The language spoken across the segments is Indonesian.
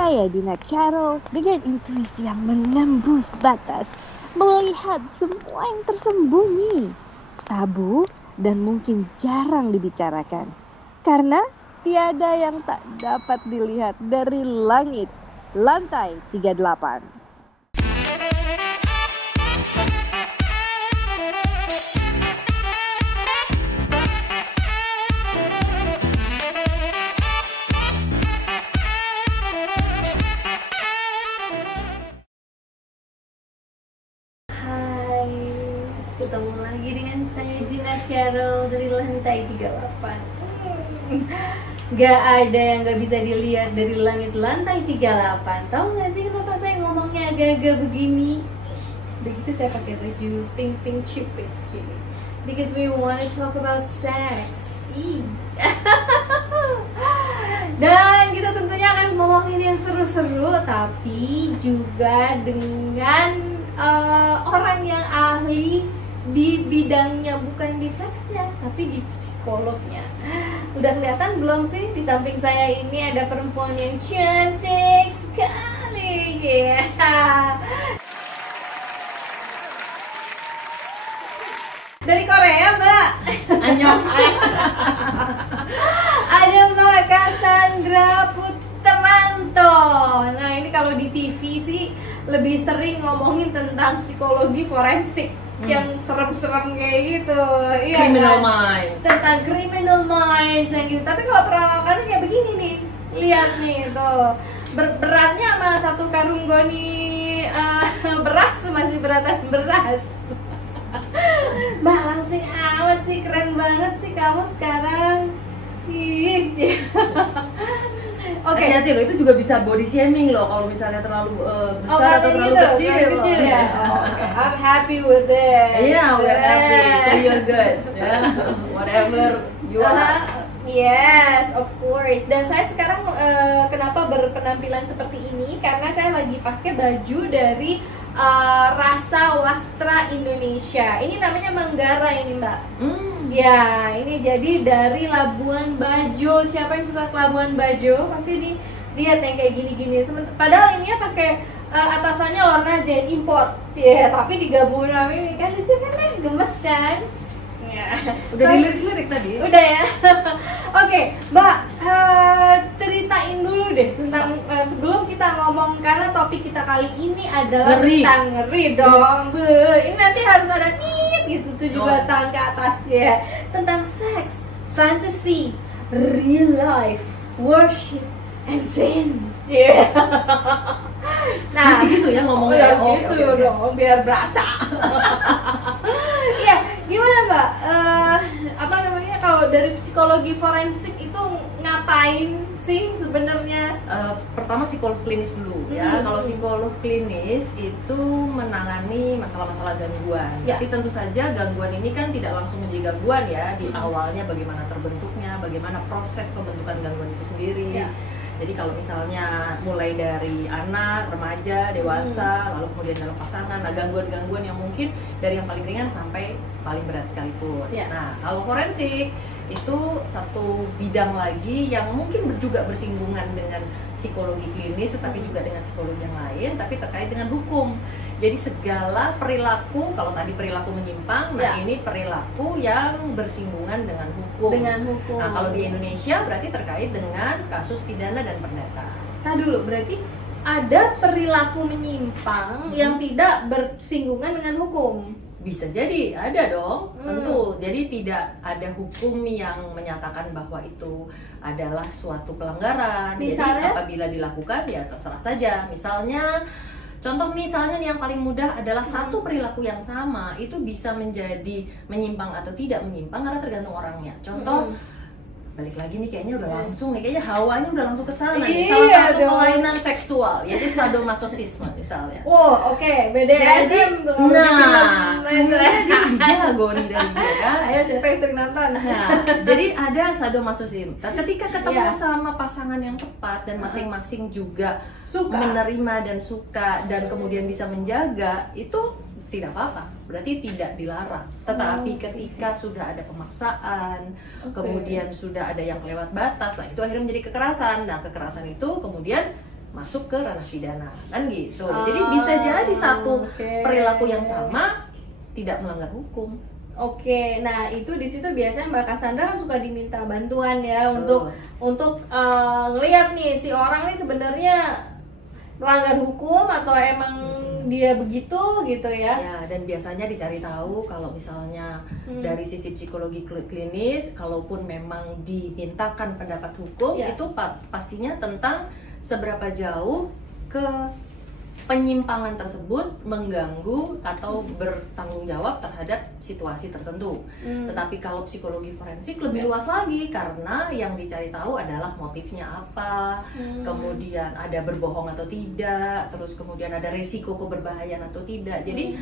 Saya Dina Carol dengan intuisi yang menembus batas, melihat semua yang tersembunyi, tabu dan mungkin jarang dibicarakan. Karena tiada yang tak dapat dilihat dari langit, lantai 38. Ketemu lagi dengan saya Dina Carol dari lantai 38. Gak ada yang gak bisa dilihat dari langit lantai 38. Tahu gak sih kenapa saya ngomongnya agak-agak begini? Begitu saya pakai baju pink cupid gini. Because we want to talk about sex. Dan kita tentunya akan ngomongin yang seru-seru, tapi juga dengan orang yang ahli di bidangnya, bukan di seksnya tapi di psikolognya. Udah kelihatan belum sih di samping saya ini ada perempuan yang cantik sekali ya. Dari Korea, Mbak. Annyeong. Ada Mbak Cassandra Putranto. Nah, ini kalau di TV sih lebih sering ngomongin tentang psikologi forensik yang serem-serem kayak gitu. Iya, Criminal kan? Minds. Tentang criminal minds yang gitu. Tapi kalau perawakannya kayak begini nih, lihat nih tuh. Beratnya sama satu karung goni beras masih beratan beras. Balancing amat sih, keren banget sih kamu sekarang. Ih. Oke. Hati-hati loh, itu juga bisa body shaming loh kalau misalnya terlalu besar atau terlalu gitu, kecil. Ya. Oh, okay. I'm happy with it. Yeah, we're happy, so you're good. Yeah. Whatever you are. Yes, of course. Dan saya sekarang kenapa berpenampilan seperti ini? Karena saya lagi pakai baju dari Rasa Wastra Indonesia. Ini namanya Manggarai ini, Mbak. Ya, ini jadi dari Labuan Bajo. Siapa yang suka ke Labuan Bajo pasti nih lihat yang kayak gini-gini. Padahal ini ya pakai atasannya warna Jane import. Ya, tapi digabungin sama ini kan lucu kan ya, gemes kan? Ya. Udah dilirik-lirik tadi? Udah ya. Oke, Mbak, ceritain dulu deh tentang sebelum kita ngomong, karena topik kita kali ini adalah Ngeri. tentang ngeri dong. Ini nanti harus ada gitu 17 tahun ke atas ya. Tentang seks, fantasy, real life, worship, and sins. Yeah. Nah, Mesti gitu ya ngomongnya. Oh, gitu ya dong, biar berasa. Iya, gimana Mbak? Apa namanya, kalau dari psikologi forensik itu ngapain sih sebenarnya? Pertama psikolog klinis dulu ya. Kalau psikolog klinis itu menangani masalah-masalah gangguan. Ya. Tapi tentu saja gangguan ini kan tidak langsung menjadi gangguan ya. Di awalnya bagaimana terbentuknya, bagaimana proses pembentukan gangguan itu sendiri. Ya. Jadi kalau misalnya mulai dari anak, remaja, dewasa, lalu kemudian dalam pasangan, nah gangguan-gangguan yang mungkin dari yang paling ringan sampai paling berat sekalipun. Ya. Nah, kalau forensik itu satu bidang lagi yang mungkin juga bersinggungan dengan psikologi klinis, tetapi juga dengan psikologi yang lain, tapi terkait dengan hukum. Jadi segala perilaku, kalau tadi perilaku menyimpang, nah ini perilaku yang bersinggungan dengan hukum. Dengan hukum. Nah, kalau di Indonesia berarti terkait dengan kasus pidana dan perdata. Saya dulu, berarti ada perilaku menyimpang yang tidak bersinggungan dengan hukum. Bisa jadi, ada dong, tentu. Jadi tidak ada hukum yang menyatakan bahwa itu adalah suatu pelanggaran. Misalnya? Jadi apabila dilakukan ya terserah saja. Misalnya, contoh misalnya nih yang paling mudah adalah satu perilaku yang sama itu bisa menjadi menyimpang atau tidak menyimpang karena tergantung orangnya. Contoh, balik lagi nih kayaknya udah langsung nih, kayaknya hawanya udah langsung ke sana nih. Salah satu kelainan seksual yaitu sadomasochisme misalnya. Oh, oke, BDSM tuh. Nah, dia jago nih dari dia kan. Ayo, siapa yang sering nonton? Nah, jadi ada sadomasochisme. Nah, ketika ketemu sama pasangan yang tepat dan masing-masing juga Suka. menerima dan suka dan kemudian bisa menjaga, itu tidak apa-apa, berarti tidak dilarang. Tetapi ketika sudah ada pemaksaan, kemudian sudah ada yang lewat batas, nah itu akhirnya menjadi kekerasan. Nah, kekerasan itu kemudian masuk ke ranah pidana kan gitu. Jadi bisa jadi satu perilaku yang sama tidak melanggar hukum. Oke, nah itu di situ biasanya Mbak Cassandra kan suka diminta bantuan ya Betul. untuk ngelihat nih si orang nih sebenarnya melanggar hukum atau emang dia begitu gitu ya. Ya, dan biasanya dicari tahu kalau misalnya dari sisi psikologi klinis, kalaupun memang dimintakan pendapat hukum, Ya. itu pastinya tentang seberapa jauh ke penyimpangan tersebut mengganggu atau bertanggung jawab terhadap situasi tertentu. Tetapi kalau psikologi forensik lebih luas lagi, karena yang dicari tahu adalah motifnya apa, kemudian ada berbohong atau tidak, terus kemudian ada resiko keberbahayaan atau tidak. Jadi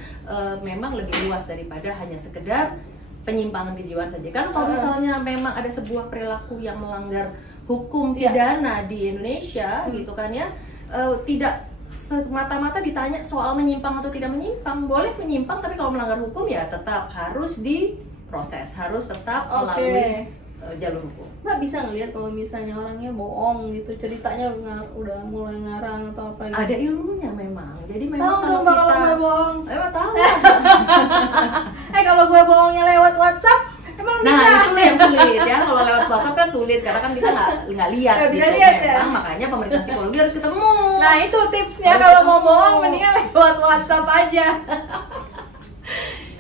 memang lebih luas daripada hanya sekedar penyimpangan kejiwaan saja. Karena kalau misalnya memang ada sebuah perilaku yang melanggar hukum pidana di Indonesia gitu kan ya, tidak semata-mata ditanya soal menyimpang atau tidak menyimpang. Boleh menyimpang, tapi kalau melanggar hukum ya tetap harus diproses, harus tetap melalui jalur hukum. Mbak bisa ngelihat kalau misalnya orangnya bohong gitu, ceritanya udah mulai ngarang atau apa gitu. Ada ilmunya memang. Jadi memang Tahu kalau dong Mbak, kita kalau gue bohong. emang tahu. Kalau gue bohongnya lewat WhatsApp, emang Nah bisa. itu yang sulit ya, kalau lewat WhatsApp kan sulit karena kan kita nggak lihat Nggak bisa gitu. lihat ya. Memang makanya pemeriksaan psikologi harus ketemu. Nah itu tipsnya, Harus kalau mau ketemu. bohong mendingan lewat WhatsApp aja.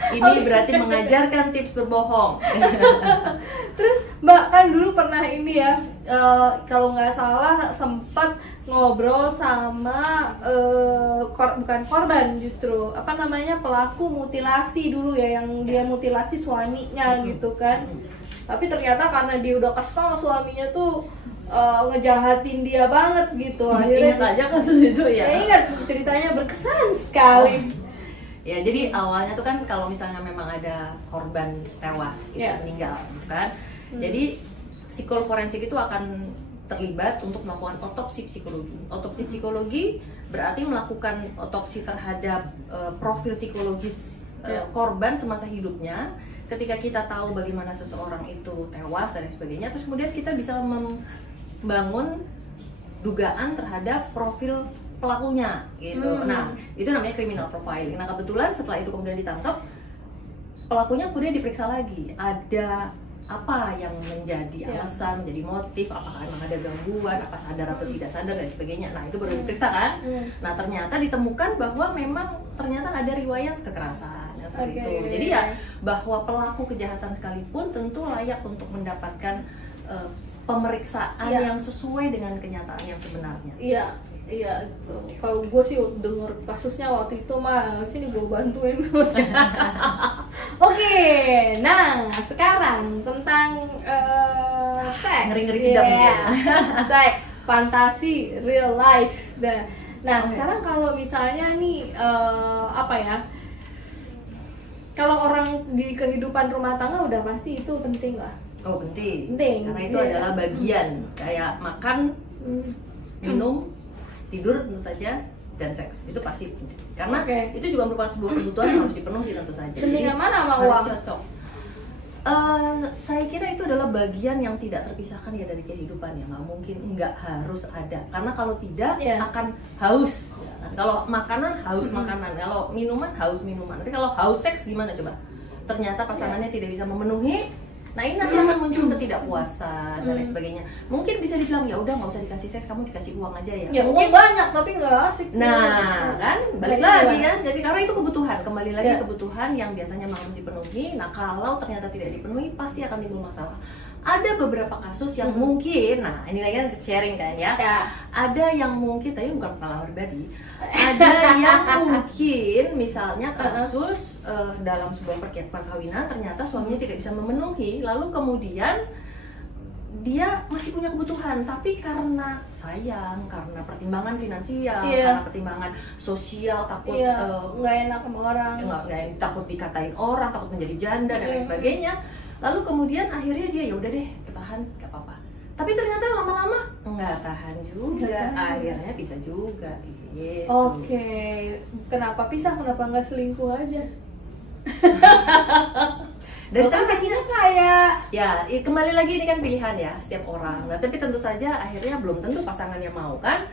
Ini berarti mengajarkan tips berbohong. Terus Mbak kan dulu pernah ini ya, kalau nggak salah sempat ngobrol sama bukan korban, justru apa namanya, pelaku mutilasi dulu ya, yang dia mutilasi suaminya gitu kan. Tapi ternyata karena dia udah kesal, suaminya tuh ngejahatin dia banget gitu. Akhirnya Ingat aja kasus itu ya. ingat ceritanya, berkesan sekali. Ya, jadi awalnya tuh kan kalau misalnya memang ada korban tewas gitu, Ya. meninggal gitu kan. Jadi psikolog forensik itu akan terlibat untuk melakukan otopsi psikologi. Otopsi psikologi berarti melakukan otopsi terhadap profil psikologis korban semasa hidupnya. Ketika kita tahu bagaimana seseorang itu tewas dan sebagainya, terus kemudian kita bisa membangun dugaan terhadap profil pelakunya gitu. Nah, itu namanya criminal profiling. Nah, kebetulan setelah itu kemudian ditangkap, pelakunya kemudian diperiksa lagi. Ada apa yang menjadi alasan, menjadi motif, apakah memang ada gangguan, apa sadar atau tidak sadar dan sebagainya. Nah, itu baru diperiksa kan. Nah, ternyata ditemukan bahwa memang ternyata ada riwayat kekerasan dan saat itu. Jadi ya bahwa pelaku kejahatan sekalipun tentu layak untuk mendapatkan pemeriksaan yang sesuai dengan kenyataan yang sebenarnya. Iya itu. Kalau gue sih denger kasusnya waktu itu mah, sini gue bantuin. Oke, nah sekarang tentang seks. Ngeri-ngeri sedap mungkin. Seks, fantasi, real life. Nah sekarang kalau misalnya nih apa ya? Kalau orang di kehidupan rumah tangga udah pasti itu penting lah. Oh, penting. Karena itu Iya. adalah bagian kayak makan, minum, tidur tentu saja, dan seks. Itu pasti penting. Karena itu juga merupakan sebuah kebutuhan yang harus dipenuhi tentu saja. Penting yang mana sama harus uang? cocok. Saya kira itu adalah bagian yang tidak terpisahkan ya dari kehidupan ya, nggak mungkin nggak harus ada. Karena kalau tidak akan haus. Kalau makanan haus makanan, kalau minuman haus minuman. Tapi kalau haus seks gimana coba? Ternyata pasangannya tidak bisa memenuhi. Nah ini nanti akan muncul ketidakpuasan dan lain sebagainya. Mungkin bisa dibilang ya udah nggak usah dikasih seks, kamu dikasih uang aja ya. Ya uang banyak tapi nggak asik. Nah kan balik lagi kan, jadi karena itu kebutuhan, kembali lagi kebutuhan yang biasanya harus dipenuhi. Nah kalau ternyata tidak dipenuhi pasti akan timbul masalah. Ada beberapa kasus yang mungkin, nah ini lagi kan sharing kan ya. Ada yang mungkin, tapi bukan pengalaman pribadi. Ada yang mungkin misalnya kasus dalam sebuah perkawinan ternyata suaminya tidak bisa memenuhi, lalu kemudian dia masih punya kebutuhan, tapi karena sayang, karena pertimbangan finansial, karena pertimbangan sosial, takut nggak enak sama orang, nggak takut dikatain orang, takut menjadi janda dan lain sebagainya. Lalu kemudian akhirnya dia ya udah deh bertahan, nggak apa-apa. Tapi ternyata lama-lama nggak tahan juga, akhirnya bisa juga. Gitu. Oke, kenapa pisah? Kenapa nggak selingkuh aja? Dan kan akhirnya kayak ya kembali lagi ini kan pilihan ya setiap orang. Nah tapi tentu saja akhirnya belum tentu pasangannya mau kan.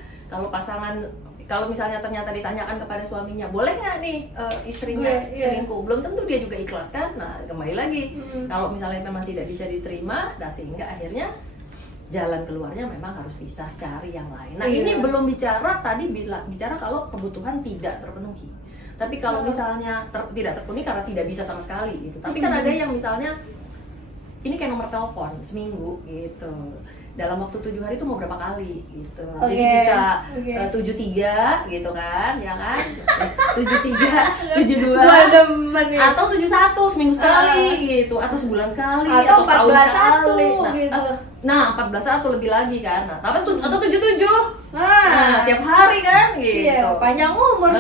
Kalau misalnya ternyata ditanyakan kepada suaminya, boleh nggak nih istrinya selingkuh? Belum tentu dia juga ikhlas kan. Nah, kembali lagi, kalau misalnya memang tidak bisa diterima, nah sehingga akhirnya jalan keluarnya memang harus pisah, cari yang lain. Nah, ini belum bicara bicara kalau kebutuhan tidak terpenuhi. Tapi kalau misalnya tidak terpenuhi karena tidak bisa sama sekali gitu. Tapi kan ada yang misalnya ini kayak nomor telepon seminggu gitu. Dalam waktu 7 hari itu mau berapa kali gitu. Jadi bisa 73 gitu kan, ya kan? 73, 72 atau 71 seminggu sekali gitu, atau sebulan sekali atau setahun sekali. Nah, 14 lebih lagi kan. Nah, atau 77. Nah, tiap hari kan gitu. Iya, panjang umur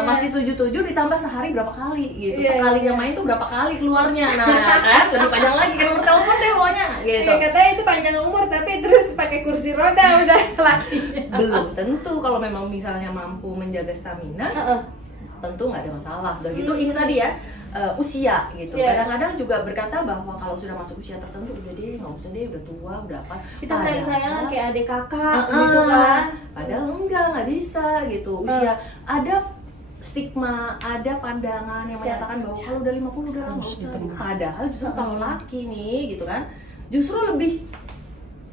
masih 77 ditambah sehari berapa kali gitu. Sekali yang main tuh berapa kali keluarnya. Nah, kan lebih panjang lagi kan nomor telepon deh pokoknya gitu. Iya, katanya itu panjang umur tapi terus pakai kursi roda udah laki. Belum tentu kalau memang misalnya mampu menjaga stamina. Tentu nggak ada masalah. Udah gitu ini tadi ya usia gitu. Kadang-kadang juga berkata bahwa kalau sudah masuk usia tertentu udah deh nggak usah deh, udah tua, udah apa. Kita sayang-sayangan kayak adik kakak gitu kan. Padahal nggak bisa gitu. Usia ada stigma, ada pandangan yang menyatakan bahwa kalau udah 50 udah nggak usah. Padahal justru kalau laki nih gitu kan, justru lebih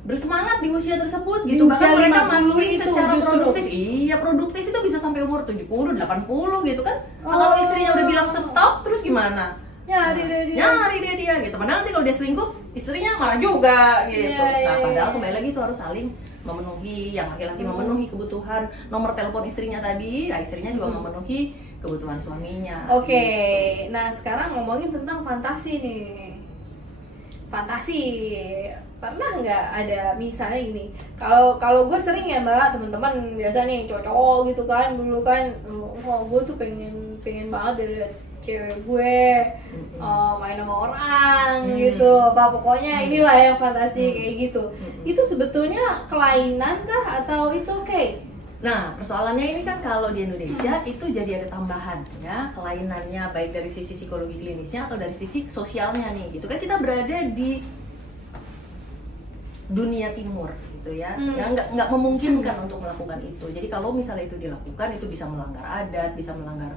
bersemangat di usia tersebut gitu. Bahkan mereka masih secara produktif. Iya, produktif itu bisa sampai umur 70, 80 gitu kan. Nah, kalau istrinya udah bilang stop, terus gimana? Nyari dia gitu. Padahal nanti kalau dia selingkuh, istrinya marah juga gitu. Nah, padahal kembali lagi itu harus saling memenuhi. Yang laki-laki memenuhi kebutuhan nomor telepon istrinya tadi, ya istrinya juga memenuhi kebutuhan suaminya. Oke. Nah, sekarang ngomongin tentang fantasi nih. Fantasi, pernah nggak ada misalnya gini, kalau gue sering ya mbak, teman-teman biasa nih cowok gitu kan, dulu kan gue tuh pengen banget dari cewek gue main sama orang gitu, apa pokoknya inilah yang fantasi kayak gitu. Itu sebetulnya kelainan kah atau it's okay? Nah, persoalannya ini kan kalau di Indonesia itu jadi ada tambahan ya, kelainannya baik dari sisi psikologi klinisnya atau dari sisi sosialnya nih gitu kan. Kita berada di dunia timur gitu ya, yang nggak memungkinkan untuk melakukan itu. Jadi kalau misalnya itu dilakukan, itu bisa melanggar adat, bisa melanggar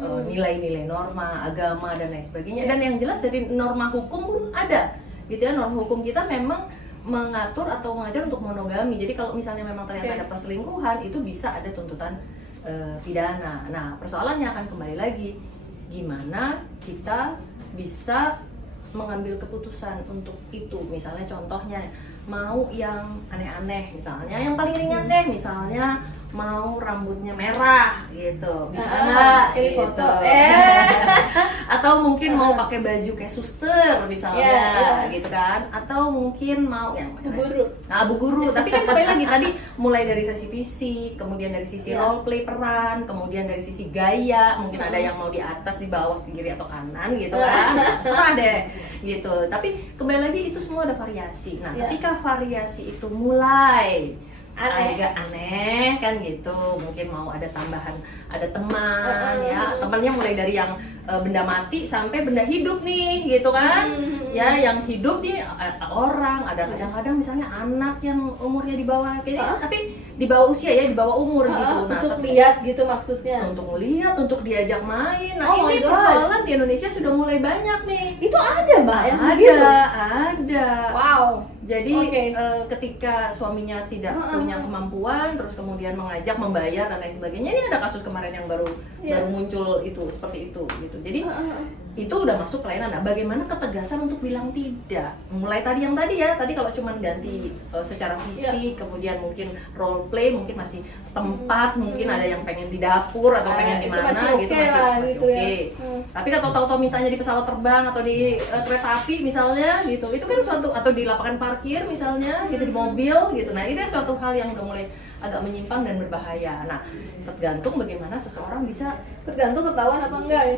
nilai-nilai norma, agama dan lain sebagainya. Dan yang jelas dari norma hukum pun ada gitu ya, norma hukum kita memang mengatur atau mengajar untuk monogami. Jadi kalau misalnya memang ternyata ada perselingkuhan, itu bisa ada tuntutan pidana. Nah, persoalannya akan kembali lagi, gimana kita bisa mengambil keputusan untuk itu. Misalnya contohnya mau yang aneh-aneh, misalnya yang paling ringan deh, misalnya mau rambutnya merah gitu, bisa nggak gitu. Atau mungkin mau pakai baju kayak suster misalnya gitu kan, atau mungkin mau yang bu guru. Tapi kan kembali lagi tadi, mulai dari sisi fisik, kemudian dari sisi role play peran, kemudian dari sisi gaya, mungkin ada yang mau di atas, di bawah, ke kiri atau kanan gitu kan, terserah deh gitu. Tapi kembali lagi itu semua ada variasi. Nah, ketika variasi itu mulai agak aneh kan gitu, mungkin mau ada tambahan, ada teman ya, temannya mulai dari yang benda mati sampai benda hidup nih gitu kan. Ya, yang hidup nih orang, ada kadang-kadang misalnya anak yang umurnya di bawah tapi di bawah usia ya, di bawah umur gitu. Nah, untuk lihat gitu maksudnya. Untuk melihat, untuk diajak main. Nah, ini persoalan di Indonesia sudah mulai banyak nih. Itu ada mbak yang ada. Wow. Jadi ketika suaminya tidak punya kemampuan, terus kemudian mengajak, membayar dan lain sebagainya. Ini ada kasus kemarin yang baru muncul itu seperti itu gitu. Jadi itu udah masuk kelainan. Nah, bagaimana ketegasan untuk bilang tidak? Mulai tadi yang tadi ya, tadi kalau cuma ganti secara fisik, kemudian mungkin role play, mungkin masih tempat, mungkin ada yang pengen di dapur atau pengen di mana gitu, masih oke. Tapi kalau tahu-tahu mintanya di pesawat terbang atau di kereta api misalnya gitu, itu kan suatu, atau di lapangan parkir misalnya gitu, di mobil gitu. Nah, ini suatu hal yang udah mulai agak menyimpang dan berbahaya. Nah, tergantung bagaimana seseorang bisa, tergantung ketahuan apa enggak ya.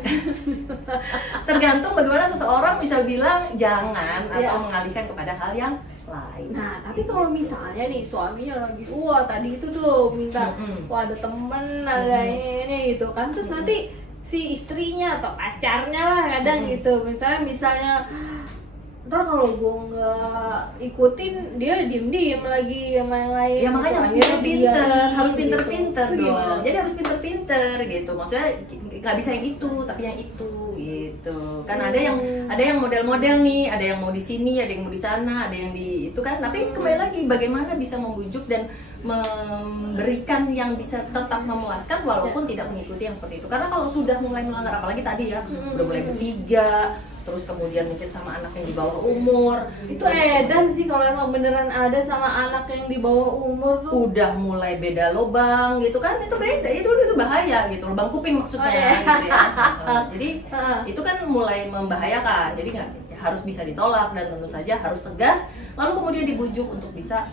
Tergantung bagaimana seseorang bisa bilang jangan atau mengalihkan kepada hal yang lain. Nah, tapi kalau misalnya nih suaminya lagi tadi itu tuh minta ada temen, ada ini gitu kan, terus nanti si istrinya atau pacarnya lah kadang gitu, misalnya ntar kalau gue nggak ikutin dia diem lagi sama yang lain. Ya makanya harus Akhirnya pinter-pinter, dia harus gitu. pinter-pinter Itu dong. gimana? Jadi harus pinter-pinter gitu. Maksudnya nggak bisa yang itu, tapi yang itu gitu. Kan ada yang model-model nih, ada yang mau di sini, ada yang mau di sana, ada yang di itu kan. Tapi kembali lagi bagaimana bisa membujuk dan memberikan yang bisa tetap memuaskan walaupun tidak mengikuti yang seperti itu. Karena kalau sudah mulai melanggar, apalagi tadi ya, udah mulai bertiga, terus kemudian mungkin sama anak yang di bawah umur, Itu edan sih kalau emang beneran ada sama anak yang di bawah umur tuh. udah mulai beda lobang gitu kan, itu beda, itu bahaya gitu, lubang kuping maksudnya Oh, iya. gitu ya. Jadi Heeh. itu kan mulai membahayakan, jadi nggak harus bisa ditolak dan tentu saja harus tegas, lalu kemudian dibujuk untuk bisa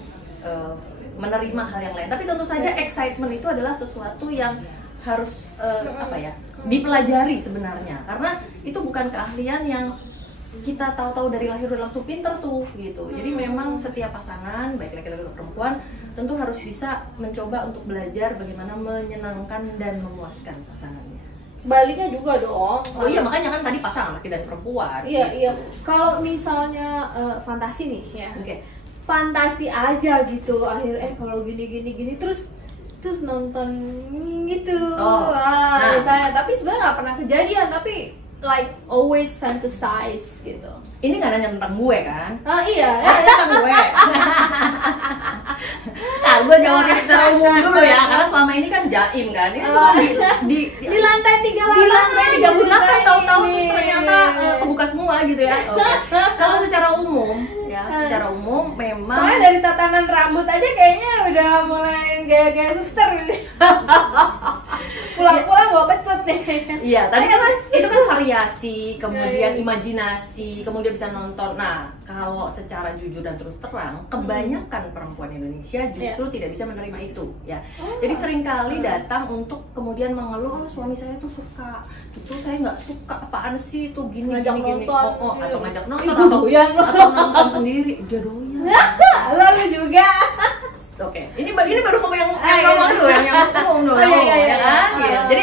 menerima hal yang lain. Tapi tentu saja excitement itu adalah sesuatu yang harus apa ya, dipelajari sebenarnya, karena itu bukan keahlian yang kita tahu-tahu dari lahir udah langsung pinter tuh gitu. Jadi memang setiap pasangan baik laki-laki atau perempuan tentu harus bisa mencoba untuk belajar bagaimana menyenangkan dan memuaskan pasangannya. Sebaliknya juga dong. Oh iya, makanya kan tadi pasangan laki dan perempuan. Iya gitu. iya. Kalau misalnya fantasi nih ya. Oke. Fantasi aja gitu. Akhirnya kalau gini terus nonton gitu. Oh, Wah, nah. misalnya tapi sebenarnya nggak pernah kejadian, tapi like always fantasize gitu. Ini nggak nanya tentang gue kan? Ah iya. Nanya tentang gue. Nah, gue jawabnya secara umum dulu ya, karena selama ini kan jaim kan. Ini cuma Di lantai 38. di lantai 38 tahu-tahu terus ini. ternyata kebuka semua gitu ya. Oke. Kalau secara umum ya, secara umum memang Soalnya dari tatanan rambut aja kayaknya udah mulai gaya-gaya suster nih. Pulang-pulang bawa pecut nih. iya, tadi kan Mas. itu kan variasi, kemudian Iya. imajinasi, kemudian bisa nonton. Nah, kalau secara jujur dan terus terang, kebanyakan perempuan Indonesia justru tidak bisa menerima itu, ya. Jadi seringkali datang untuk kemudian mengeluh, "Oh, suami saya tuh suka, gitu saya nggak suka, apaan sih itu gini Ngajak gini gini." nonton. Atau ngajak nonton Ih, atau doyan loh. atau nonton sendiri, dia doyan. Lalu juga. Oke, ini baru ngomong yang iya. ngomong dulu, yang ngomong dulu, Oh, iya, iya, ya kan? iya. Gitu. Jadi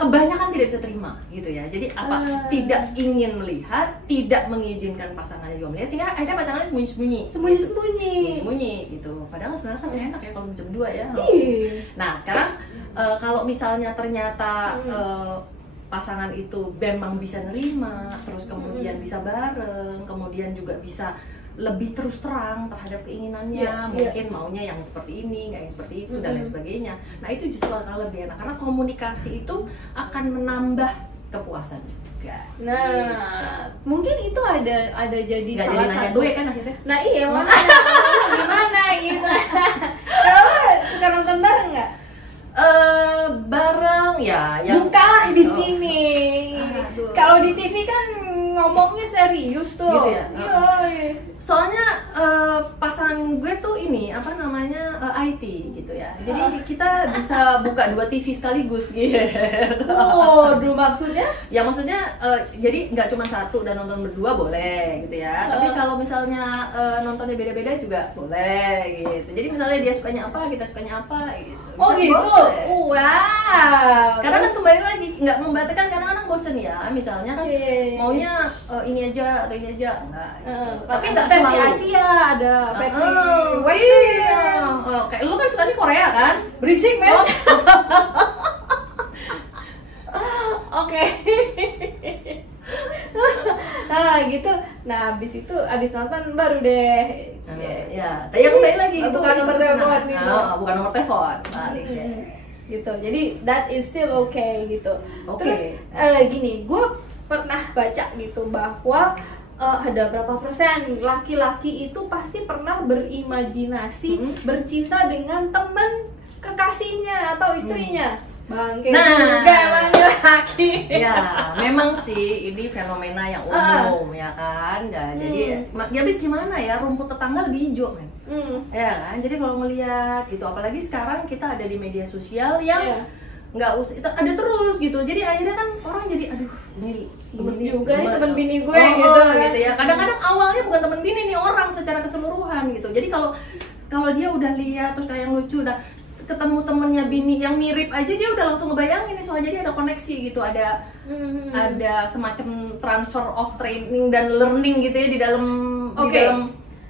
kebanyakan tidak bisa terima gitu ya. Jadi apa? Tidak ingin melihat, tidak mengizinkan pasangannya juga melihat, sehingga akhirnya pasangannya sembunyi-sembunyi. Sembunyi-sembunyi. Sembunyi gitu. Padahal sebenarnya kan enak ya kalau jam 2 ya. Ih. Nah, sekarang kalau misalnya ternyata pasangan itu memang bisa nerima, terus kemudian bisa bareng, kemudian juga bisa lebih terus terang terhadap keinginannya, Iya, mungkin maunya yang seperti ini, nggak yang seperti itu, dan lain sebagainya. Nah, itu justru akan lebih enak, karena komunikasi itu akan menambah kepuasan juga. Nah, mungkin itu ada jadi Nggak salah jadi nanya satu. gue kan akhirnya. Nah iya, mana gimana gitu. Kalau lo suka nonton bareng nggak? Bareng ya, yang Bukalah di Oh. sini. Aduh. Kalau di TV kan ngomongnya serius tuh. Gitu ya? Iya. soalnya pasangan gue tuh ini apa namanya IT gitu ya, jadi kita bisa buka 2 TV sekaligus gitu. Waduh, maksudnya? Ya maksudnya jadi nggak cuma satu dan nonton berdua boleh gitu ya, tapi kalau misalnya nontonnya beda-beda juga boleh gitu. Jadi misalnya dia sukanya apa, kita sukanya apa gitu. Oh Bisa gitu? boleh. Wow. Karena kan kembali lagi nggak membatalkan, kadang-kadang bosen ya, misalnya kan Iya. maunya ini aja atau ini aja, enggak. Tapi nggak versi selalu. Asia, ada versi Western. Iya. Kayak lu kan suka di Korea kan? Berisik, men. Oke. Nah gitu. Nah abis nonton baru deh. Ya, tapi kembali lagi itu Bukan nomor telepon gitu. bukan nomor telepon. Balik ya. Gitu. Jadi that is still okay gitu. Oke. Terus gini, gue pernah baca gitu bahwa ada berapa persen laki-laki itu pasti pernah berimajinasi bercinta dengan teman kekasihnya atau istrinya. Bangke juga emang laki. Ya, memang sih ini fenomena yang umum ya kan. Nah, jadi ya habis gimana ya, rumput tetangga lebih hijau kan. Ya kan. Jadi kalau ngelihat gitu, apalagi sekarang kita ada di media sosial yang nggak usah itu ada terus gitu, jadi akhirnya kan orang jadi aduh ini Gemes ini juga nih temen bini gue oh, gitu kan. gitu ya. Kadang-kadang awalnya bukan temen bini nih, orang secara keseluruhan gitu. Jadi kalau dia udah lihat terus kayak yang lucu, udah ketemu temennya bini yang mirip aja dia udah langsung ngebayangin nih, soalnya jadi ada koneksi gitu, ada semacam transfer of training dan learning gitu ya di dalam di dalam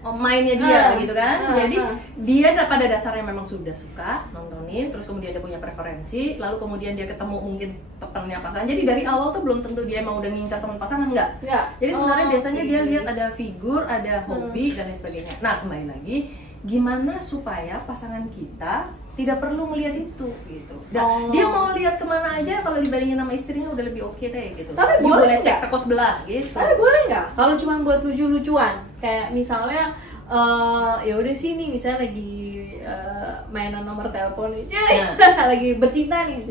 mainnya dia gitu kan. Jadi dia pada dasarnya memang sudah suka nontonin, terus kemudian dia punya preferensi, lalu kemudian dia ketemu mungkin temennya pasangan. Jadi dari awal tuh belum tentu dia emang udah ngincar teman pasangan, enggak. Jadi sebenarnya biasanya dia lihat ada figur, ada hobi dan lain sebagainya. Nah, kembali lagi, gimana supaya pasangan kita tidak perlu melihat itu gitu. Dan dia mau lihat kemana aja kalau dibandingin sama istrinya udah lebih oke deh gitu. Tapi dia boleh cek toko sebelah gitu. Tapi boleh nggak kalau cuma buat lucu-lucuan? Kayak misalnya ya udah sih nih, misalnya lagi mainan nomor telepon aja, lagi bercinta nih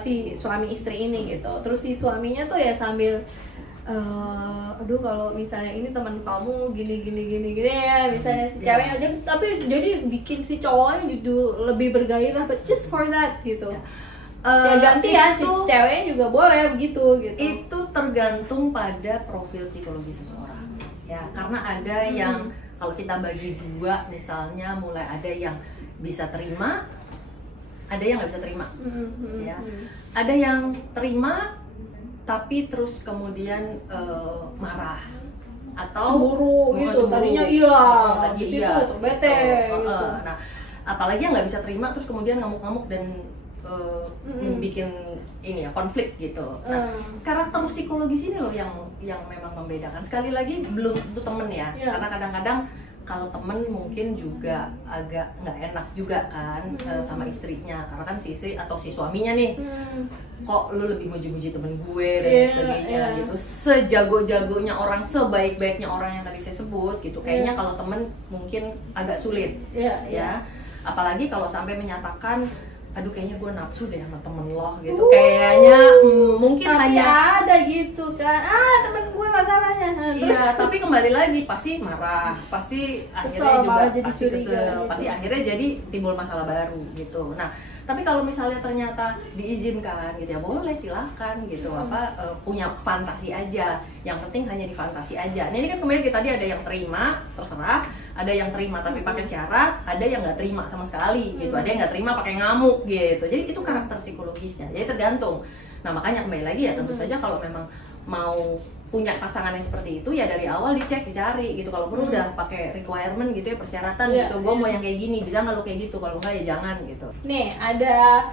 si suami istri ini gitu. Terus si suaminya tuh ya sambil aduh kalau misalnya ini teman kamu gini ya, misalnya si ceweknya aja, tapi jadi bikin si cowoknya gitu lebih bergairah, but just for that gitu. Ya gantian si ceweknya juga boleh begitu gitu. Itu tergantung pada profil psikologi seseorang ya, karena ada yang kalau kita bagi dua misalnya, mulai ada yang bisa terima, ada yang nggak bisa terima ya. Ada yang terima tapi terus kemudian marah atau cemburu gitu, tadinya bete gitu. Nah, apalagi yang nggak bisa terima terus kemudian ngamuk-ngamuk dan bikin ini ya konflik gitu. Nah, karakter psikologis ini loh yang memang membedakan. Sekali lagi belum tentu temen ya, karena kadang-kadang kalau temen mungkin juga agak nggak enak juga kan sama istrinya, karena kan si istri atau si suaminya nih kok lu lebih muji-muji temen gue dan sebagainya gitu. Sejago-jagonya orang, sebaik-baiknya orang yang tadi saya sebut gitu, kayaknya kalau temen mungkin agak sulit ya. Apalagi kalau sampai menyatakan aduh kayaknya gue nafsu deh sama temen lo gitu, kayaknya mungkin tapi hanya ada gitu kan, temen gue masalahnya. Iya, tapi kembali lagi pasti marah, pasti akhirnya juga pasti kesel, pasti akhirnya jadi timbul masalah baru gitu. Nah, tapi kalau misalnya ternyata diizinkan gitu ya boleh, silahkan gitu, punya fantasi aja, yang penting hanya di fantasi aja. Nah, ini kan kembali tadi ada yang terima terserah, ada yang terima tapi pakai syarat, ada yang nggak terima sama sekali gitu, ada yang nggak terima pakai ngamuk gitu. Jadi itu karakter psikologisnya, jadi tergantung. Nah, makanya kembali lagi ya, tentu saja kalau memang mau punya pasangan yang seperti itu ya dari awal dicari gitu. Kalau perlu udah pakai requirement gitu ya, persyaratan gitu, gue mau yang kayak gini, bisa nggak lo kayak gitu, kalau nggak ya jangan gitu. Nih ada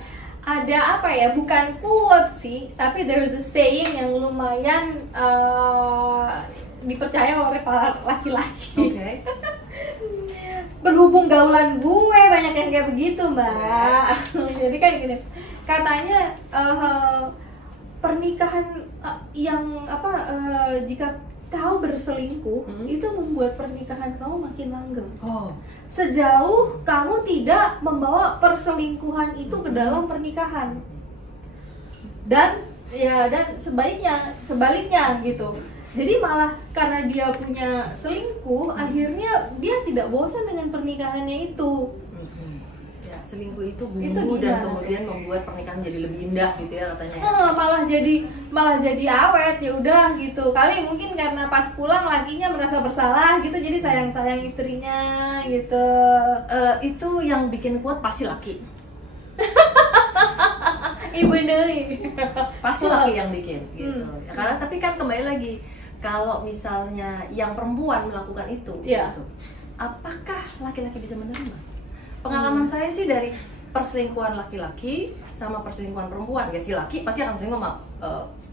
apa ya, bukan quote sih, tapi there's a saying yang lumayan dipercaya oleh para laki-laki. Berhubung gaulan gue banyak yang kayak begitu, Mbak. Jadi kan gini, katanya pernikahan jika kau berselingkuh itu membuat pernikahan kamu makin langgeng. Sejauh kamu tidak membawa perselingkuhan itu ke dalam pernikahan. Dan sebaliknya gitu. Jadi malah karena dia punya selingkuh, akhirnya dia tidak bosan dengan pernikahannya itu. Ya, selingkuh itu bumbu dan kemudian membuat pernikahan jadi lebih indah gitu ya katanya. Malah jadi awet, ya udah gitu. Kali mungkin karena pas pulang lakinya merasa bersalah gitu, jadi sayang istrinya gitu. Itu yang bikin kuat pasti laki. Ibu Deli. Pasti laki yang bikin gitu. Karena tapi kan kembali lagi, kalau misalnya yang perempuan melakukan itu, gitu, apakah laki-laki bisa menerima? Pengalaman saya sih dari perselingkuhan laki-laki sama perselingkuhan perempuan, ya si laki pasti akan selingkuh sama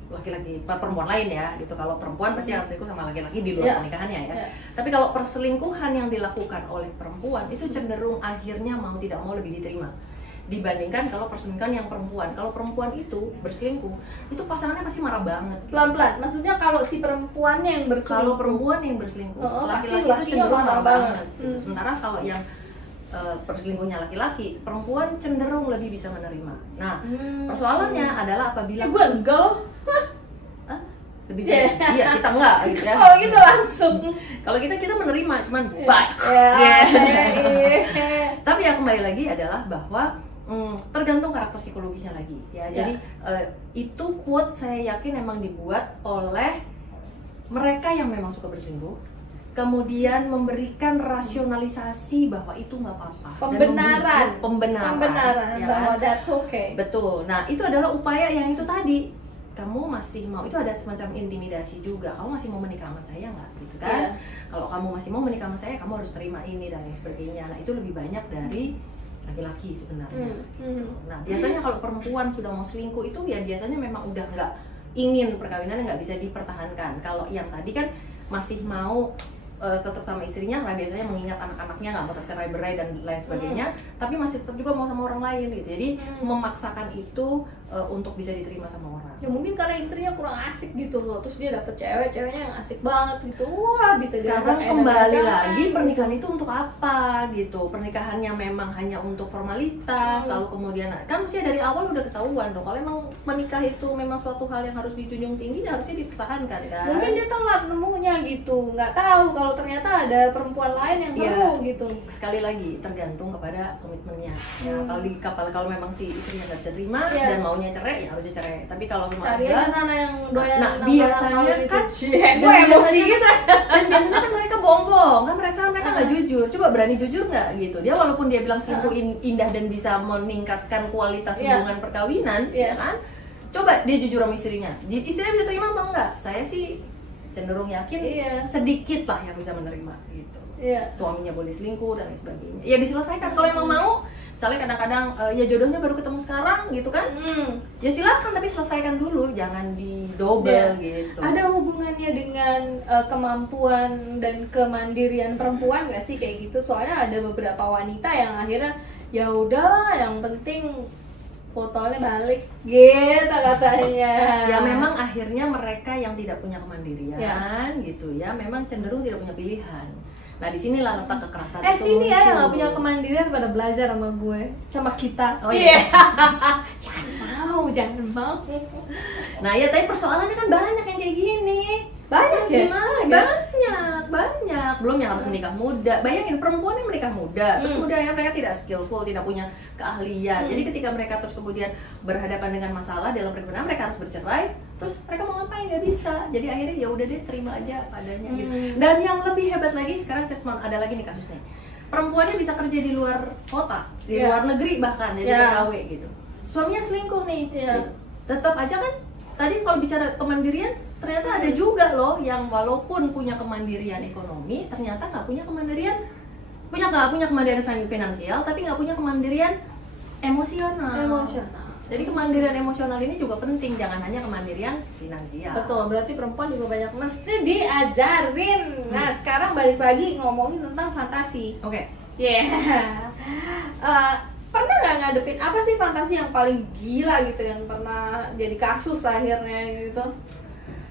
laki-laki perempuan lain ya gitu. Kalau perempuan pasti akan selingkuh sama laki-laki di luar pernikahannya ya. Tapi kalau perselingkuhan yang dilakukan oleh perempuan itu cenderung akhirnya mau tidak mau lebih diterima dibandingkan kalau perselingkuhan yang perempuan. Kalau perempuan itu berselingkuh, itu pasangannya pasti marah banget. Pelan-pelan, maksudnya kalau si perempuannya yang berselingkuh. Kalau perempuan yang berselingkuh, laki-laki itu cenderung marah banget. Sementara kalau yang perselingkuhnya laki-laki, perempuan cenderung lebih bisa menerima. Nah, persoalannya adalah apabila gue enggak loh. Lebih bisa, iya kita enggak gitu ya. Kalau gitu langsung. Kalau kita menerima, cuman baik. Tapi yang kembali lagi adalah bahwa tergantung karakter psikologisnya lagi ya. Jadi itu quote saya yakin emang dibuat oleh mereka yang memang suka berselingkuh, kemudian memberikan rasionalisasi bahwa itu nggak apa-apa, Pembenaran. dan pembenaran, ya bahwa kan? that's okay. Betul. Nah, itu adalah upaya yang itu tadi. Kamu masih mau, itu ada semacam intimidasi juga. Kamu masih mau menikah sama saya nggak, gitu kan? Iya. Kalau kamu masih mau menikah sama saya, kamu harus terima ini dan lain sebagainya. Nah, itu lebih banyak dari laki-laki sebenarnya. Nah, biasanya kalau perempuan sudah mau selingkuh itu ya biasanya memang udah nggak ingin perkawinannya, nggak bisa dipertahankan. Kalau yang tadi kan masih mau tetap sama istrinya, karena biasanya mengingat anak-anaknya, nggak mau tercerai-berai dan lain sebagainya, tapi masih tetap juga mau sama orang lain gitu. Jadi memaksakan itu untuk bisa diterima sama orang. Ya mungkin karena istrinya kurang asik gitu loh, terus dia dapet ceweknya yang asik banget gitu, wah bisa Sekarang diajak kembali enak-enakan lagi, gitu. pernikahan itu untuk apa gitu? Pernikahannya memang hanya untuk formalitas, lalu kemudian kan mesti dari awal udah ketahuan dong. Kalau emang menikah itu memang suatu hal yang harus dijunjung tinggi, ya harusnya dipertahankan kan? Mungkin dia telat nemunya gitu, nggak tahu kalau ternyata ada perempuan lain yang seru gitu. Sekali lagi tergantung kepada komitmennya. Ya, kalau memang si istrinya nggak bisa terima dan maunya cerai, ya harusnya cerai. Tapi kalau memang Cari aja sana yang doyan nah biasanya kan gue emosi gitu. Dan biasanya kan mereka bohong-bohong, kan mereka nggak jujur. Coba berani jujur nggak gitu? Dia walaupun dia bilang selingkuh indah dan bisa meningkatkan kualitas hubungan perkawinan, ya kan? Coba dia jujur sama istrinya. Istrinya bisa terima apa enggak? Saya sih cenderung yakin sedikit lah yang bisa menerima gitu. Suaminya boleh selingkuh dan lain sebagainya. Ya diselesaikan kalau emang mau. Misalnya kadang-kadang ya jodohnya baru ketemu sekarang gitu kan. Ya silakan, tapi selesaikan dulu, jangan didobel gitu. Ada hubungannya dengan kemampuan dan kemandirian perempuan nggak sih kayak gitu? Soalnya ada beberapa wanita yang akhirnya ya udahlah, yang penting fotonya balik gitu katanya. Ya memang akhirnya mereka yang tidak punya kemandirian gitu ya, memang cenderung tidak punya pilihan. Nah disinilah letak kekerasan itu sini ya yang muncul. gak punya kemandirian pada belajar sama gue, sama kita. Oh iya. Jangan mau. Nah ya, tapi persoalannya kan banyak yang kayak gini. Banyak ya? Gimana? Banyak. Belum yang harus menikah muda. Bayangin perempuan yang menikah muda, terus kemudian mereka tidak skillful, tidak punya keahlian. Jadi ketika mereka terus kemudian berhadapan dengan masalah dalam perkawinan, mereka harus bercerai. Terus mereka mau ngapain? Nggak bisa. Jadi akhirnya ya udah deh, terima aja padanya gitu. Dan yang lebih hebat lagi sekarang ada lagi nih kasusnya. Perempuannya bisa kerja di luar kota, di luar negeri bahkan jadi TKW gitu. Suaminya selingkuh nih. Tetap aja kan tadi kalau bicara kemandirian, ternyata ada juga loh yang walaupun punya kemandirian ekonomi, ternyata nggak punya kemandirian finansial, tapi nggak punya kemandirian emosional. Jadi kemandirian emosional ini juga penting, jangan hanya kemandirian finansial. Betul, berarti perempuan juga banyak mesti diajarin. Nah sekarang balik lagi ngomongin tentang fantasi. Oke. Pernah nggak ngadepin apa sih fantasi yang paling gila gitu, yang pernah jadi kasus akhirnya gitu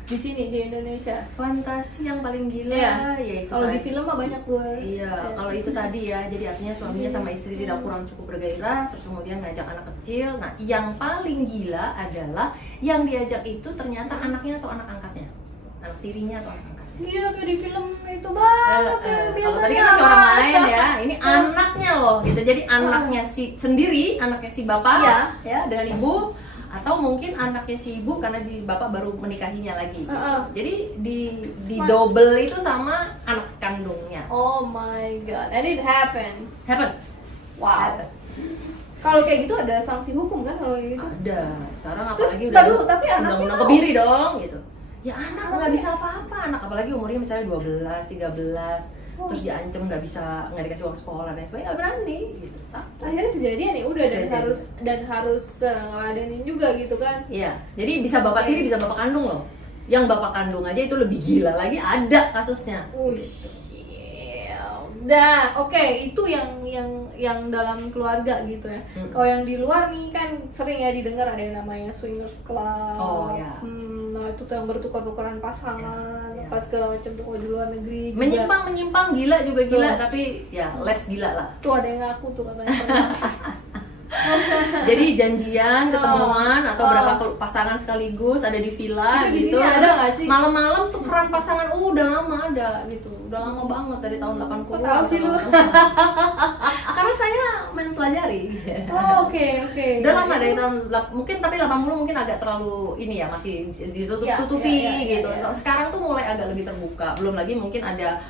di sini di Indonesia? Fantasi yang paling gila yaitu kalau di film mah banyak gue. Kalau itu tadi ya, jadi artinya suaminya sama istri tidak kurang cukup bergairah, terus kemudian ngajak anak kecil. Nah yang paling gila adalah yang diajak itu ternyata anaknya atau anak angkatnya, anak tirinya atau anak angkatnya. Gila kayak di film itu banget. Kalau tadi kan masih orang lain ya, ini anaknya loh gitu. Jadi anaknya si sendiri, anaknya si bapak ya dengan ibu, atau mungkin anaknya si ibu karena bapak baru menikahinya lagi gitu. Jadi di double itu sama anak kandungnya. Oh my god, and it happen. Wow. Kalau kayak gitu ada sanksi hukum kan kalau gitu? Ada. Sekarang terus, apalagi udah tapi undang-undang kebiri dong gitu. Ya anak nggak bisa apa-apa, anak apalagi umurnya misalnya 12, 13, terus diancam nggak dikasih uang sekolah dan sebagainya, berani gitu. Akhirnya kejadian ya udah, dan harus ngeladenin juga gitu kan? Iya, jadi bisa bapak tiri bisa bapak kandung loh. Yang bapak kandung aja itu lebih gila lagi, ada kasusnya. Nah, itu yang dalam keluarga gitu ya. Kalau yang di luar nih kan sering ya didengar ada yang namanya swingers club. Nah itu tuh yang bertukar-tukaran pasangan, pas segala macam tuh kalau di luar negeri. Menyimpang gila juga gila, tapi ya less gila lah. Tuh ada yang ngaku tuh katanya. Jadi janjian, ketemuan atau berapa pasangan sekaligus ada di villa gitu. Ada sih? Malam-malam tuh keran pasangan udah lama ada gitu. Udah lama banget dari tahun 80. Tahu sih lu. Karena saya mempelajari. Oke. Udah lama dari tahun mungkin, tapi 80 mungkin agak terlalu ini ya, masih ditutup-tutupi gitu. Sekarang tuh mulai agak lebih terbuka. Belum lagi mungkin ada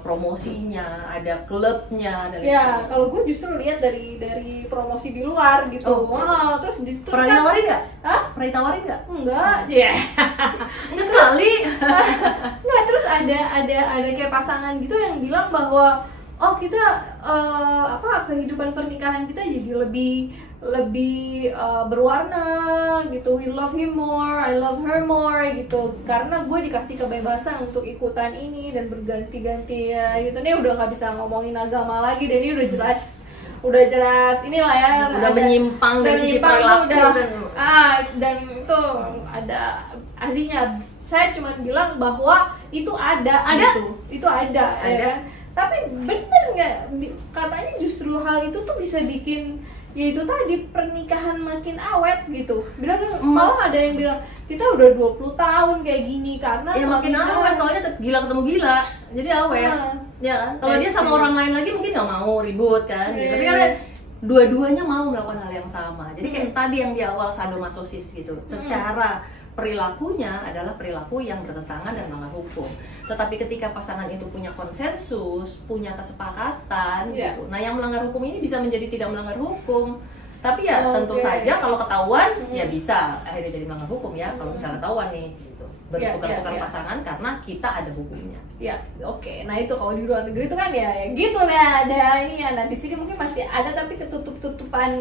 promosinya, ada klubnya, dan Ya, kalau gue justru lihat dari promosi di luar gitu. Wah, terus pernah ditawarin nggak? Hah? Pernah ditawarin nggak? Enggak, ya. Enggak sekali. Enggak, terus ada kayak pasangan gitu yang bilang bahwa oh kita kehidupan pernikahan kita jadi lebih berwarna gitu. We love him more, I love her more gitu. Karena gue dikasih kebebasan untuk ikutan ini dan berganti-ganti ya gitu. Ini udah nggak bisa ngomongin agama lagi dan ini udah jelas inilah ya. Udah menyimpang dari sisi perilaku dan itu ada ahlinya. Saya cuma bilang bahwa itu ada. Gitu. Itu ada. Ya kan? Tapi bener nggak? Katanya justru hal itu tuh bisa bikin ya itu tadi pernikahan makin awet gitu. Malah ada yang bilang kita udah 20 tahun kayak gini karena ya makin awet soalnya gila ketemu gila. Jadi awet. Ya kan? Kalau dia sama orang lain lagi mungkin nggak mau ribut kan. Gitu. Tapi karena dua-duanya mau melakukan hal yang sama. Jadi kayak tadi yang di awal sadomasosis gitu. Secara perilakunya adalah perilaku yang bertentangan dan melanggar hukum. Tetapi ketika pasangan itu punya konsensus, punya kesepakatan gitu. Nah, yang melanggar hukum ini bisa menjadi tidak melanggar hukum. Tapi ya tentu saja kalau ketahuan ya bisa akhirnya jadi melanggar hukum ya. Kalau misalnya ketahuan nih gitu. Bertukar-tukar pasangan karena kita ada hukumnya. Ya, oke. Nah, itu kalau di luar negeri itu kan ya gitu lah, ada ini ya. Nah, di sini mungkin masih ada tapi ketutup-tutupan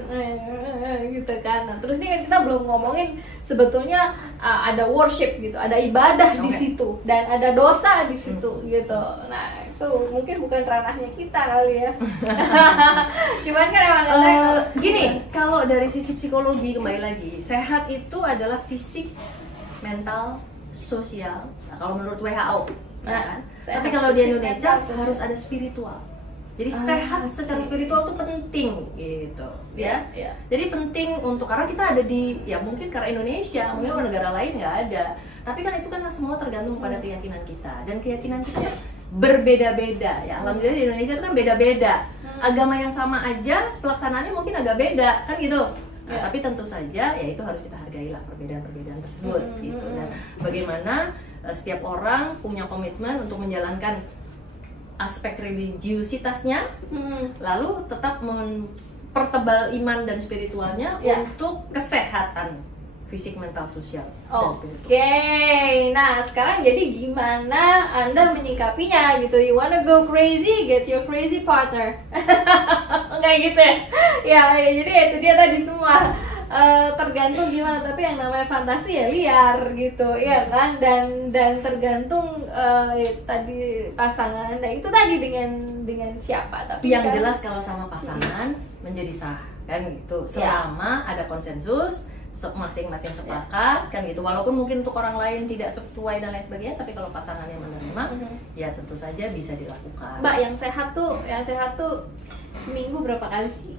gitu kan. Nah, terus ini kan kita belum ngomongin sebetulnya ada worship gitu, ada ibadah di situ dan ada dosa di situ gitu. Nah, itu mungkin bukan ranahnya kita kali ya. Cuman kan emang gini, kalau dari sisi psikologi kembali lagi, sehat itu adalah fisik, mental, sosial. Nah, kalau menurut WHO. Nah, tapi kalau di Indonesia harus ada spiritual. Jadi sehat secara spiritual itu penting gitu, ya. Jadi penting untuk karena kita ada di ya mungkin karena Indonesia, mungkin negara lain nggak ada. Tapi kan itu kan semua tergantung pada keyakinan kita dan keyakinan kita berbeda-beda ya. Alhamdulillah di Indonesia itu kan beda-beda. Agama yang sama aja pelaksanaannya mungkin agak beda kan gitu. Nah, tapi tentu saja ya itu harus kita hargailah perbedaan-perbedaan tersebut gitu. Dan bagaimana setiap orang punya komitmen untuk menjalankan aspek religiusitasnya, lalu tetap mempertebal iman dan spiritualnya untuk kesehatan fisik, mental, sosial. Oke, nah sekarang jadi gimana Anda menyikapinya gitu? You wanna go crazy, get your crazy partner. Kayak gitu ya? Ya, jadi itu dia tadi semua. Tergantung gimana, tapi yang namanya fantasi ya liar gitu, ya kan, dan tergantung tadi pasangan Anda itu tadi dengan siapa. Tapi yang jelas kalau sama pasangan menjadi sah kan gitu, selama ada konsensus masing-masing sepakat kan gitu, walaupun mungkin untuk orang lain tidak sesuai dan lain sebagainya, tapi kalau pasangannya menerima ya tentu saja bisa dilakukan. Mbak, yang sehat tuh seminggu berapa kali sih?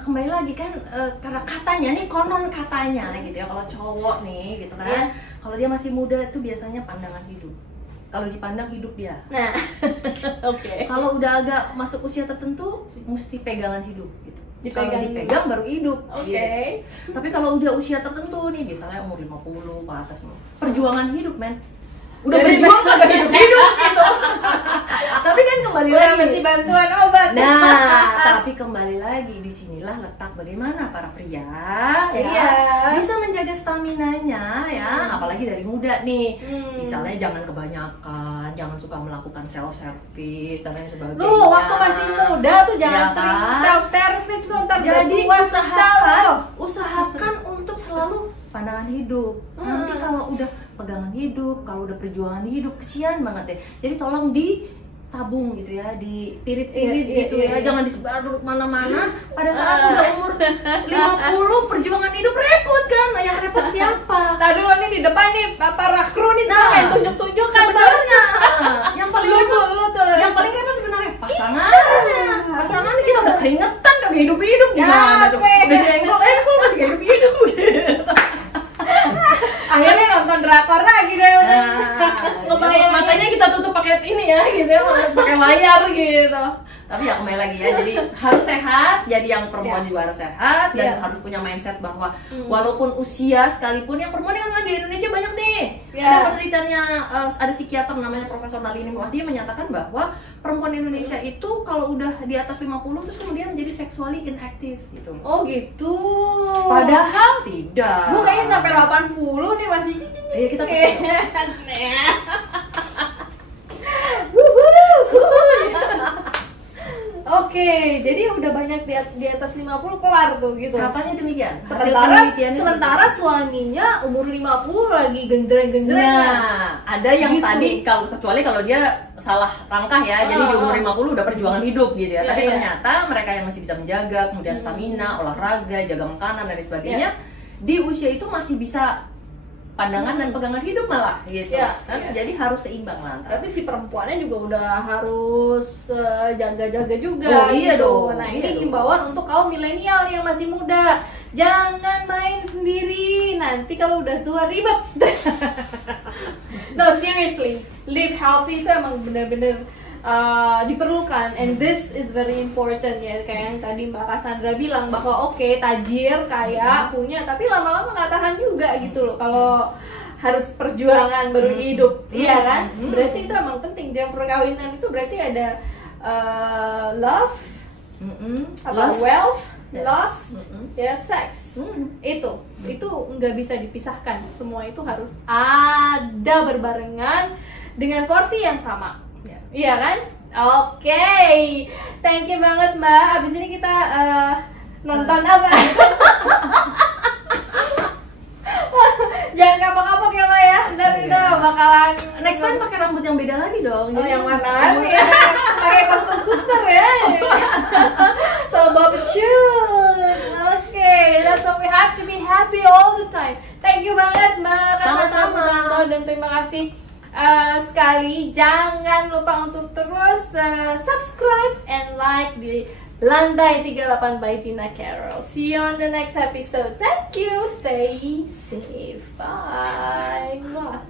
Kembali lagi kan karena katanya nih, konon katanya gitu ya, kalau cowok nih gitu kan, kalau dia masih muda itu biasanya pandangan hidup. Kalau dipandang hidup dia. Nah, Kalau udah agak masuk usia tertentu, mesti pegangan hidup gitu. Kalau dipegang baru hidup. Gitu. Tapi kalau udah usia tertentu nih, misalnya umur 50 ke atas, perjuangan hidup men. Udah berjuang gak hidup gitu. Tapi kan kembali lagi mesti bantuan obat. Nah, tapi kembali lagi disinilah letak bagaimana para pria bisa menjaga staminanya ya, apalagi dari muda nih. Misalnya jangan kebanyakan, jangan suka melakukan self service dan lain sebagainya. Lu waktu masih muda tuh jangan sering self service tuh, ntar jadi usahakan untuk selalu pandangan hidup. Nanti kalau udah pegangan hidup, kalau udah perjuangan hidup, kesian banget deh. Jadi tolong ditabung gitu ya, dipirit-pirit gitu ya. Jangan disebar dulu mana-mana. Pada saat udah umur 50 perjuangan hidup repot kan. Nah, yang repot siapa? Nah, dulu nih di depan nih para kru nih sekarang yang tunjuk-tunjuk kan. Sebenarnya yang paling repot yang paling repot sebenarnya pasangannya kita udah keringetan gak hidup-hidup gimana tuh. Udah engkol masih gak hidup-hidup gitu. Akhirnya nonton drakor lagi deh udah. Matanya kita tutup pakai ini ya gitu ya, pakai layar gitu. Tapi ya kembali lagi ya, jadi harus sehat, jadi yang perempuan Ya. juga harus sehat dan Ya. harus punya mindset bahwa walaupun usia sekalipun, yang perempuan kan di Indonesia banyak nih. Ya. Ada penelitiannya, ada psikiater namanya Profesor Nalini Muhammad, dia menyatakan bahwa perempuan Indonesia itu kalau udah di atas 50 terus kemudian menjadi sexually inactive gitu. Oh gitu. Padahal tidak. Gue kayaknya sampai 80 nih masih Iya, kita Oke, jadi udah banyak di atas 50 kelar tuh gitu. katanya demikian. Hasil penelitiannya Sementara suaminya umur 50 lagi genjreng-genjreng. nah, ada yang Gitu. tadi kecuali kalau dia salah langkah ya, jadi di umur 50 udah perjuangan hidup gitu ya. Iya, Tapi iya. ternyata mereka yang masih bisa menjaga, kemudian stamina, olahraga, jaga makanan dan lain sebagainya, di usia itu masih bisa pandangan dan pegangan hidup malah gitu. Iya, Kan? iya. Jadi harus seimbang lah antara. Berarti si perempuannya juga udah harus jaga-jaga juga. Oh, iya gitu. dong, Nah, iya ini dong. himbauan untuk kaum milenial yang masih muda. Jangan main sendiri. Nanti kalau udah tua ribet. No, seriously. Live healthy itu emang bener-bener diperlukan, and this is very important ya, kayak yang tadi Mbak Cassandra bilang bahwa oke, tajir, kaya, punya, tapi lama-lama nggak tahan juga gitu loh kalau harus perjuangan baru hidup, iya kan? Berarti itu emang penting. Dalam perkawinan itu berarti ada love, wealth, Ya. lust, ya, sex. Itu nggak bisa dipisahkan. Semua itu harus ada berbarengan dengan porsi yang sama. Iya kan? Oke. Thank you banget Mbak. Abis ini kita nonton apa? Jangan kapok-kapok ya Mbak ya. Ntar kita bakalan Next time pakai rambut yang beda lagi dong. Oh, yang mana lagi ya? Pakai kostum suster ya. So Bob shoes. Oke, that's what we have to be happy all the time. Thank you banget Mbak Cassandra Sama-sama. Putranto, dan terima kasih sekali. Jangan lupa untuk terus subscribe and like di Lantai 38 by Tina Carol. See you on the next episode. Thank you. Stay safe. Bye. Mwah.